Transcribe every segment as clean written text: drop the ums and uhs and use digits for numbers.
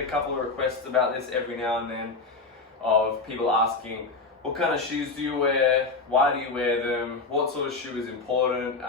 a couple of requests about this every now and then of people asking, what kind of shoes do you wear? Why do you wear them? What sort of shoe is important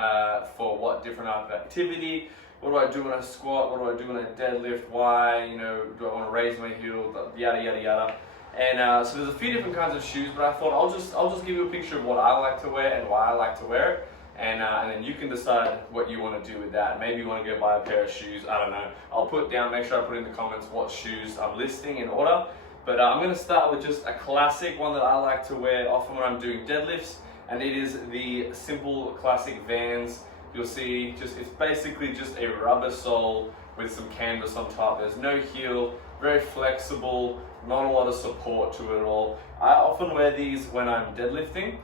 for what different type of activity? What do I do when I squat? What do I do when I deadlift? Why, do I want to raise my heel? Yada, yada, yada. And so there's a few different kinds of shoes, but I thought I'll just give you a picture of what I like to wear and why I like to wear it. And then you can decide what you want to do with that. Maybe you want to go buy a pair of shoes, I don't know. I'll make sure I put in the comments what shoes I'm listing in order. But I'm going to start with just a classic one that I like to wear often when I'm doing deadlifts. And it is the simple classic Vans. You'll see it's basically just a rubber sole with some canvas on top. There's no heel, very flexible, not a lot of support to it at all. I often wear these when I'm deadlifting.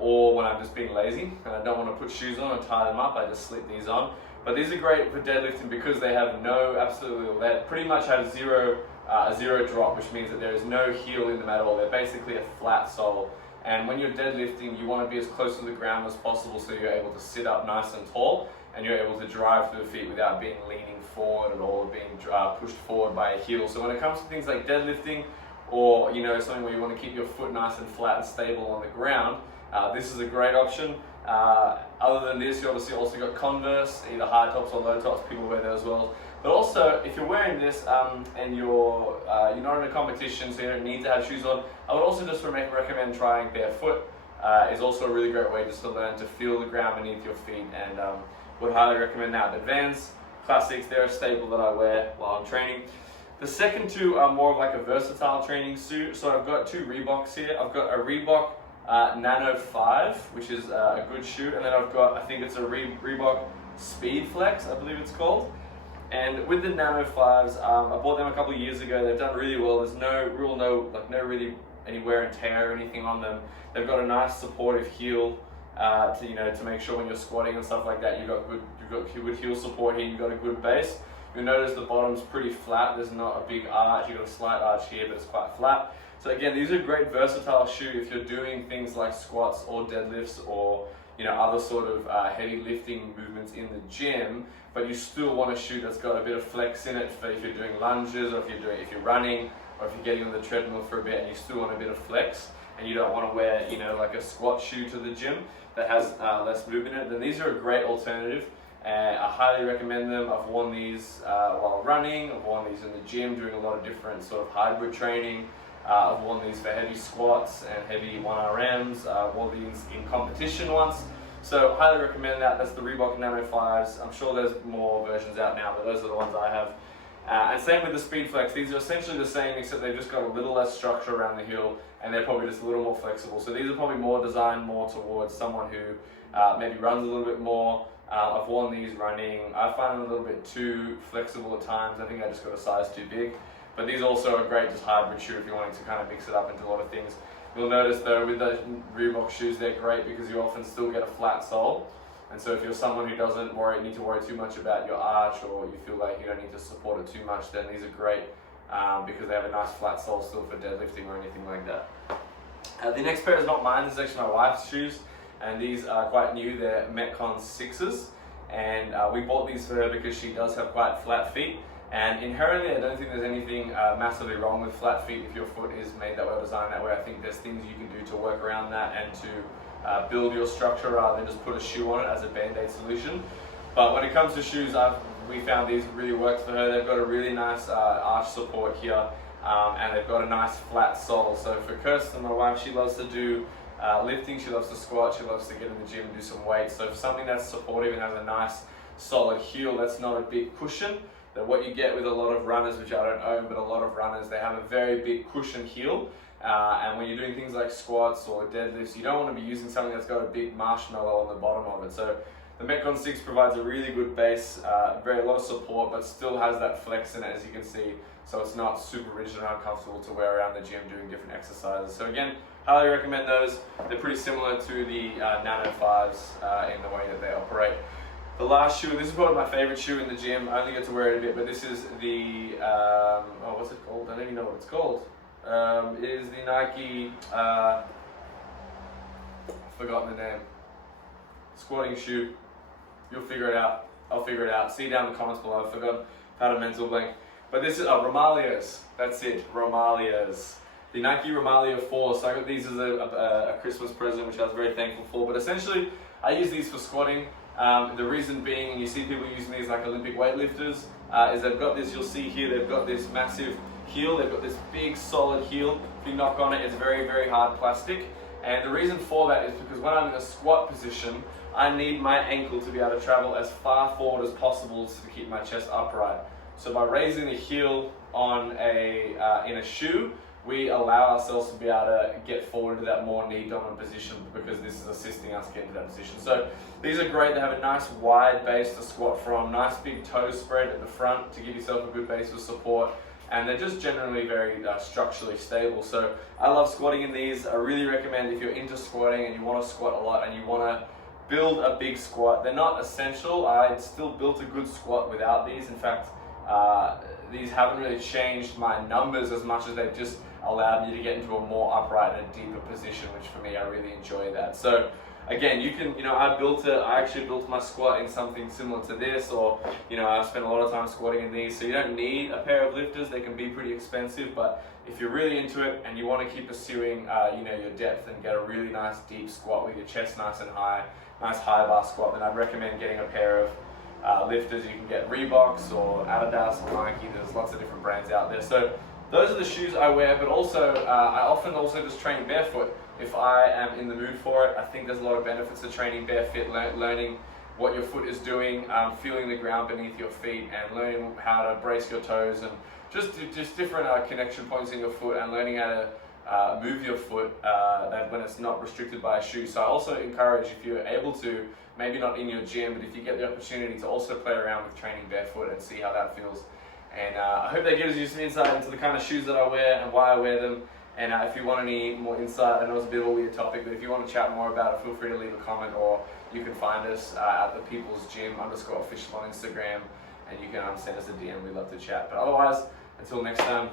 Or when I'm just being lazy and I don't want to put shoes on and tie them up, I just slip these on. But these are great for deadlifting because they have they pretty much have a zero drop, which means that there is no heel in them at all. They're basically a flat sole. And when you're deadlifting, you want to be as close to the ground as possible so you're able to sit up nice and tall and you're able to drive through the feet without being leaning forward at all, or being pushed forward by a heel. So when it comes to things like deadlifting, or something where you want to keep your foot nice and flat and stable on the ground, this is a great option. Other than this, you obviously also got Converse, either high tops or low tops. People wear those as well. But also, if you're wearing this and you're not in a competition, so you don't need to have shoes on, I would also just recommend trying barefoot. Is also a really great way just to learn to feel the ground beneath your feet, and would highly recommend that. But Vans, classics, they're a staple that I wear while I'm training. The second two are more of like a versatile training suit. So I've got two Reeboks here. I've got a Reebok Nano 5, which is a good shoe. And then I've got, I think it's a Reebok Speed Flex, I believe it's called. And with the Nano 5s, I bought them a couple of years ago. They've done really well. There's no really any wear and tear or anything on them. They've got a nice supportive heel to make sure when you're squatting and stuff like that, you've got good heel support here. You've got a good base. You'll notice the bottom's pretty flat. There's not a big arch. You've got a slight arch here, but it's quite flat. So again, these are great versatile shoes if you're doing things like squats or deadlifts or other sort of heavy lifting movements in the gym, but you still want a shoe that's got a bit of flex in it for if you're doing lunges, or if you're running, or if you're getting on the treadmill for a bit and you still want a bit of flex and you don't want to wear like a squat shoe to the gym that has less movement in it, then these are a great alternative. I highly recommend them. I've worn these while running, I've worn these in the gym doing a lot of different sort of hybrid training. I've worn these for heavy squats and heavy 1RMs. I've worn these in competition once. So highly recommend that. That's the Reebok Nano 5s. I'm sure there's more versions out now, but those are the ones I have. And same with the Speed Flex. These are essentially the same, except they've just got a little less structure around the heel and they're probably just a little more flexible. So these are probably more designed more towards someone who maybe runs a little bit more. I've worn these running. I find them a little bit too flexible at times. I think I just got a size too big. But these also are great just hybrid shoe if you're wanting to kind of mix it up into a lot of things. You'll notice though with those Reebok shoes, they're great because you often still get a flat sole. And so if you're someone who doesn't need to worry too much about your arch, or you feel like you don't need to support it too much, then these are great because they have a nice flat sole still for deadlifting or anything like that. The next pair is not mine. This is actually my wife's shoes. And these are quite new. They're Metcon 6s, and we bought these for her because she does have quite flat feet, and inherently I don't think there's anything massively wrong with flat feet if your foot is made that way or designed that way. I think there's things you can do to work around that and to build your structure rather than just put a shoe on it as a band-aid solution. But when it comes to shoes, we found these really worked for her. They've got a really nice arch support here, and they've got a nice flat sole. So for Kirsten, my wife, she loves to do lifting, she loves to squat, she loves to get in the gym and do some weights. So for something that's supportive and has a nice solid heel that's not a big cushion, that what you get with a lot of runners, which I don't own, but a lot of runners, they have a very big cushion heel. And when you're doing things like squats or deadlifts, you don't want to be using something that's got a big marshmallow on the bottom of it. So the Metcon 6 provides a really good base, a lot of support, but still has that flex in it, as you can see. So it's not super rigid and uncomfortable to wear around the gym doing different exercises. So again, highly recommend those. They're pretty similar to the Nano 5s in the way that they operate. The last shoe, this is probably my favorite shoe in the gym. I only get to wear it a bit, but this is the, what's it called? I don't even know what it's called. It is the Nike, I've forgotten the name, squatting shoe. You'll figure it out. I'll figure it out. See down in the comments below. I've forgotten, had a mental blank. But this is Rimalia's. That's it, Rimalia's. The Nike Rimalia IV. So I got these as a Christmas present, which I was very thankful for. But essentially, I use these for squatting. The reason being, and you see people using these like Olympic weightlifters, is they've got this, you'll see here, they've got this massive heel. They've got this big solid heel. If you knock on it, it's very, very hard plastic. And the reason for that is because when I'm in a squat position, I need my ankle to be able to travel as far forward as possible to keep my chest upright. So by raising the heel on in a shoe, we allow ourselves to be able to get forward into that more knee dominant position because this is assisting us get into that position. So these are great. They have a nice wide base to squat from, nice big toe spread at the front to give yourself a good base of support. And they're just generally very structurally stable. So I love squatting in these. I really recommend if you're into squatting and you want to squat a lot and you want to build a big squat. They're not essential. I still built a good squat without these. In fact, these haven't really changed my numbers as much as they've just allowed me to get into a more upright and a deeper position, which for me, I really enjoy that. So again, you can, I actually built my squat in something similar to this, or, I've spent a lot of time squatting in these, so you don't need a pair of lifters. They can be pretty expensive, but if you're really into it and you want to keep pursuing, your depth and get a really nice deep squat with your chest nice and high, nice high bar squat, then I'd recommend getting a pair of lifters. You can get Reeboks or Adidas or Nike. There's lots of different brands out there. So those are the shoes I wear, but also I often also just train barefoot if I am in the mood for it. I think there's a lot of benefits to training barefoot, learning what your foot is doing, feeling the ground beneath your feet, and learning how to brace your toes, and just different connection points in your foot, and learning how to move your foot when it's not restricted by a shoe. So I also encourage, if you're able to, maybe not in your gym, but if you get the opportunity to also play around with training barefoot and see how that feels. And I hope that gives you some insight into the kind of shoes that I wear and why I wear them. And if you want any more insight, I know it's a bit of a weird topic, but if you want to chat more about it, feel free to leave a comment, or you can find us at the People's Gym _official on Instagram, and you can send us a DM. We'd love to chat. But otherwise, until next time.